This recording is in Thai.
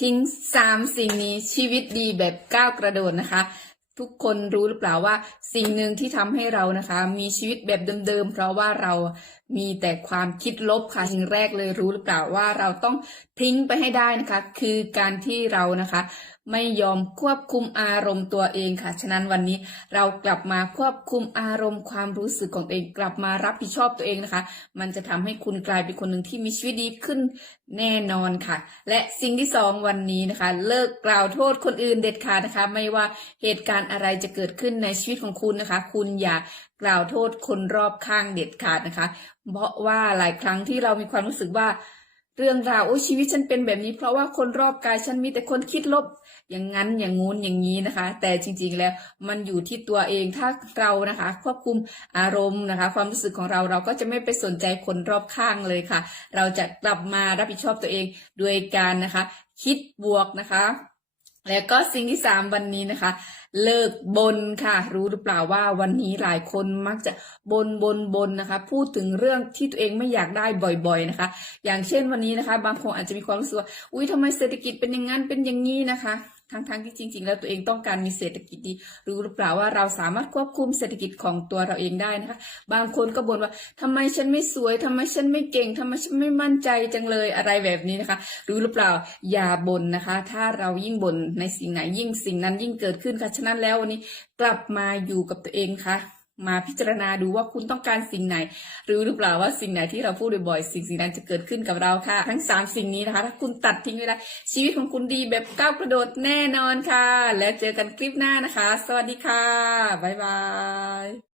ทิ้งสามสิ่งนี้ชีวิตดีแบบก้าวกระโดดนะคะ ทุกคนรู้หรือเปล่าว่าสิ่งหนึ่งที่ทำให้เรานะคะ มีชีวิตแบบเดิมๆเพราะว่าเรามีแต่ความคิดลบค่ะสิ่งแรกเลยรู้หรือเปล่าว่าเราต้องทิ้งไปให้ได้นะคะ คือการที่เรานะคะ ไม่ยอมควบคุมอารมณ์ตัวเองค่ะ ฉะนั้นวันนี้เรากลับมาควบคุมอารมณ์ความรู้สึกของตัวเอง กลับมารับผิดชอบตัวเองนะคะ มันจะทำให้คุณกลายเป็นคนหนึ่งที่มีชีวิตดีขึ้นแน่นอนค่ะ และสิ่งที่สองวันนี้นะคะ เลิกกล่าวโทษคนอื่นเด็ดขาดนะคะ ไม่ว่าเหตุการณ์อะไรจะเกิดขึ้นในชีวิตของคุณนะคะ คุณอย่ากล่าวโทษคนรอบข้างเด็ดขาดนะคะ เพราะว่าหลายครั้งที่เรามีความรู้สึกว่าเรื่องราวโอ้ชีวิตฉันเป็นแบบนี้ เพราะว่าคนรอบกายฉันมีแต่คนคิดลบอย่างนั้นอย่างงู้นอย่างนี้นะคะ แต่จริงๆแล้วมันอยู่ที่ตัวเองถ้าเรานะคะ ควบคุมอารมณ์นะคะ ความรู้สึกของเราเราก็จะไม่ไปสนใจคนรอบข้างเลยค่ะ เราจะกลับมารับผิดชอบตัวเองด้วยการนะคะ คิดบวกนะคะ แล้วก็สิ่งที่สามวันนี้นะคะ เลิกบนค่ะ รู้หรือเปล่าว่าวันนี้หลายคนมักจะบนบนบนนะคะ พูดถึงเรื่องที่ตัวเองไม่อยากได้บ่อย ๆนะคะ อย่างเช่นวันนี้นะคะ บางคนอาจจะมีความรู้สึกว่าอุ้ยทำไมเศรษฐกิจเป็นอย่างนั้นเป็นอย่างนี้นะคะ ทั้งๆที่จริง ๆ แล้วตัวเองต้องการมีเศรษฐกิจดี รู้หรือเปล่าว่าเราสามารถควบคุมเศรษฐกิจของตัวเราเองได้นะคะ บางคนก็บ่นว่าทำไมฉันไม่สวยทำไมฉันไม่เก่งทำไมฉันไม่มั่นใจจังเลยอะไรแบบนี้นะคะ รู้หรือเปล่าอย่าบ่นนะคะ ถ้าเรายิ่งบ่นในสิ่งไหนยิ่งสิ่งนั้นยิ่งเกิดขึ้นค่ะฉะนั้นแล้ววันนี้กลับมาอยู่กับตัวเองค่ะ มาพิจารณาดูว่าคุณต้องการสิ่งไหน รู้หรือเปล่าว่าสิ่งไหนที่เราพูดบ่อยๆ สิ่งสิ่งนั้นจะเกิดขึ้นกับเราค่ะ ทั้งสามสิ่งนี้นะคะ ถ้าคุณตัดทิ้งไปได้ชีวิตของคุณดีแบบก้าวกระโดดแน่นอนค่ะ แล้วเจอกันคลิปหน้านะคะ สวัสดีค่ะ บ๊ายบาย